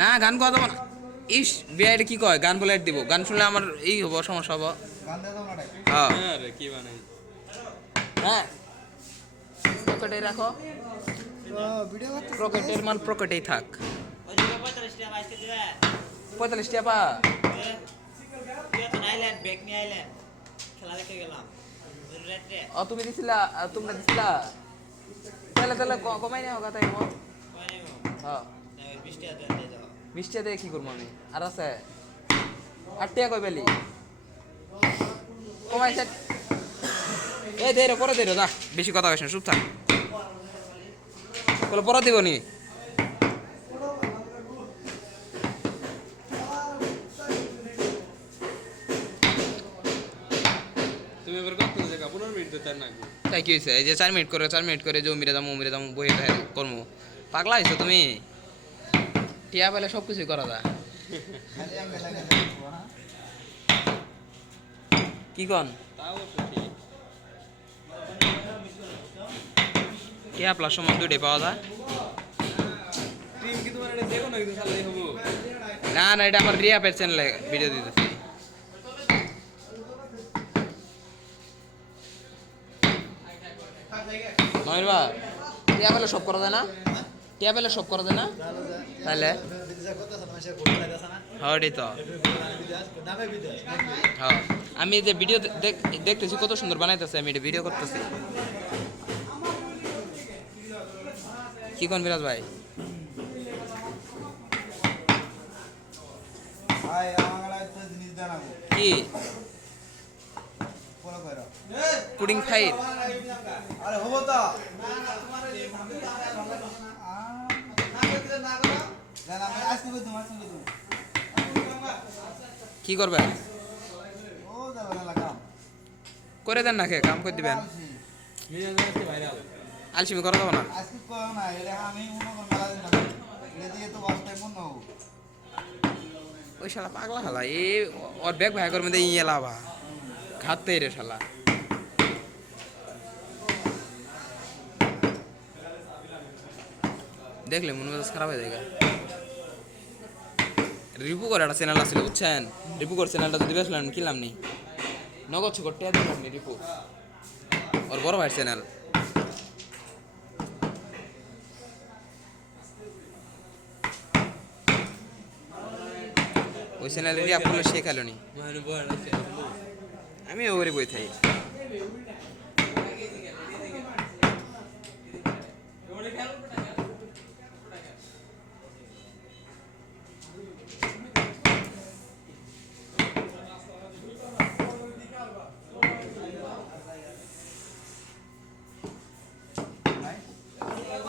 না, গান গাওয়া যাব না। ইস, বিআইডি কি কয়? গান বলে দিব। গান শুনলে আমার এই হব, সমস্যা হব। হ্যাঁ। হ্যাঁ। কি হ্যাঁ পকেটেই তুমি দিছিলা তোমরা দিছিলা? তাহলে তাহলে কমাই নেওয়া কথা হ্যাঁ। দিয়ে কি করব আমি? আর আছে? আট টাকা কই পেলি? কমাইছে। এ দে রে পরে দে যা বেশি কথা কইছ না চুপ থাক। বলে পরে দিব নি। তুমি এবার কত জায়গা পনেরো মিনিট দিতে নাকি তাই কি হয়েছে এই যে চার মিনিট করে চার মিনিট করে যে মিরে দাম মিরে দাম বইয়ে কর্ম। পাগলা হয়েছো তুমি? টিয়া পেলে সব কিছুই করা যায়। কি কন? টিয়া প্লাস সমান দুইটাই পাওয়া যায়। না না না এটা আমার রিয়া পের চ্যানেলে ভিডিও দিতেছি। নয় বা টিয়া পেলে সব করা যায় না? টিয়া পেলে সব করা যায় না? তাহলে? হ্যাঁ তো। হ্যাঁ। আমি যে ভিডিও দেখ- দেখতেছি কত সুন্দর বানাইতেছে আমি এটা ভিডিও করতেছি। কি কোন বিরাজ ভাই? কি? পুডিং ফাইট আরে হব তো না না আমি আজকে কই তোমার সঙ্গে তুমি কি করবেন করে দেন না খেয়ে কাম করে দিবেন। আলসিমি করা যাব না। ওই শালা পাগলা শালা, এ ওর ব্যাগ ভাই করে মধ্যে ইয়ে লাভা খাতে রে শালা। দেখলে মনে মেজাজ খারাপ হয়ে যায় রিপু করে একটা চ্যানেল আসছিল বুঝছেন? রিপু করে চ্যানেলটা যদি বেসলাম কিনলাম নি। নগদ ছুকর টিয়া দিলাম নি রিপু। ওর বড় ভাইয়ের চ্যানেল ওই চ্যানেলে রিয়া ফুলে শেখালো নি। আমি ওরে বই থাই